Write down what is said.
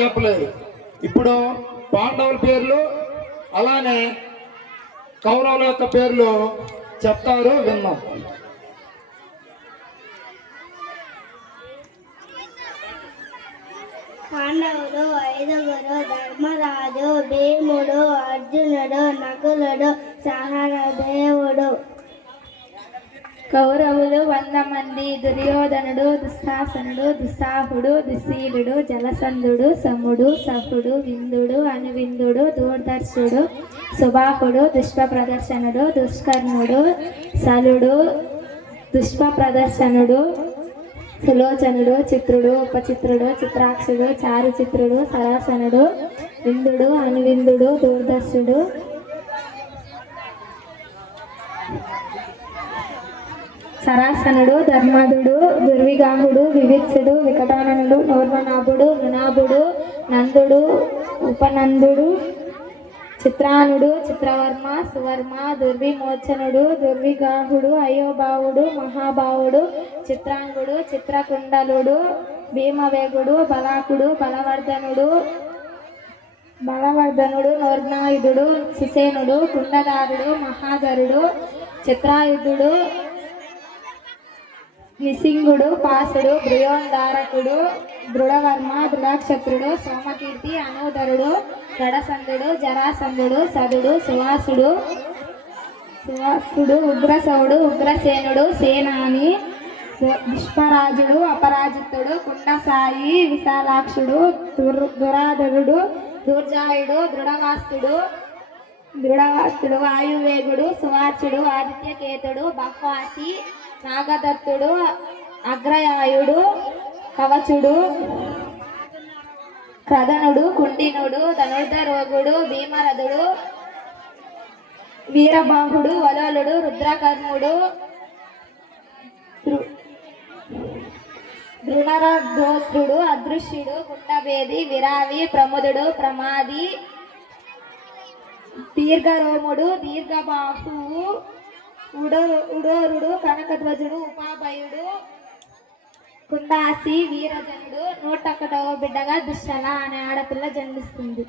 చెప్పలేదు. ఇప్పుడు పాండవుల పేర్లు అలానే కౌరవుల యొక్క పేర్లు చెప్తారు, విన్నాం. పాండవులు 5గురు: ధర్మరాజు, భీముడు, అర్జునుడు, నకులుడు, సహదేవుడు. కౌరవులు 100 మంది: దుర్యోధనుడు, దుశ్శాసనుడు, దుస్సాహుడు, దుశ్శీలుడు, జలసంధుడు, సముడు, సహుడు, విందుడు, అనువిందుడు, దూర్ధర్షుడు, సుబాహుడు, దుష్ప్రదర్శనుడు, దుష్కర్ణుడు, సలుడు, దుష్ప్రదర్శనుడు, సులోచనుడు, చిత్రుడు, ఉపచిత్రుడు, చిత్రాక్షుడు, చారుచిత్రుడు, సరాసనుడు, విందుడు, అనువిందుడు, దూర్ధర్షుడు, సరాసనుడు, ధర్మదుడు, దుర్విగాహుడు, వివిత్సుడు, వికటాననుడు, నోర్మనాభుడు, మృణాభుడు, నందుడు, ఉపనందుడు, చిత్రానుడు, చిత్రవర్మ, సువర్మ, దుర్విమోచనుడు, దుర్విగాహుడు, అయోభావుడు, మహాభావుడు, చిత్రాంగుడు, చిత్రకుండలుడు, భీమవేగుడు, బలాకుడు, బలవర్ధనుడు, నోర్నాయుధుడు, సుసేనుడు, కుండదారుడు, మహాధరుడు, చిత్రాయుధుడు, నిసింగుడు, పాసుడు, భృయోంధారకుడు, దృఢవర్మ, దృఢక్షత్రుడు, సోమకీర్తి, అనూధరుడు, గడసంధుడు, జరాసంధుడు, సదుడు, సువాసుడు, ఉగ్రసవుడు, ఉగ్రసేనుడు, సేనాని, విశ్వరాజుడు, అపరాజితుడు, కుండసాయి, విశాలాక్షుడు, దురాధరుడు, దుర్జాయుడు, దృఢవాస్తుడు, వాయువేగుడు, సువార్చుడు, ఆదిత్యకేతుడు, బహ్వాసి, నాగదత్తుడు, అగ్రయాయుడు, కవచుడు, క్రదనుడు, కుండినుడు, ధనుర్ధరోగుడు, భీమరథుడు, వీరబాహుడు, వలోలుడు, రుద్రకర్ముడు, దృణరథోత్రుడు, అదృశ్యుడు, కుండభేది, విరావి, ప్రముదుడు, ప్రమాది, దీర్ఘరోముడు, దీర్ఘబాహువు, ఉడోరుడు, కనకధ్వజుడు, ఉపాభయుడు, కుందాసి, వీరజనుడు. 101వ బిడ్డగా దుశ్శల అనే ఆడపిల్ల జన్మిస్తుంది.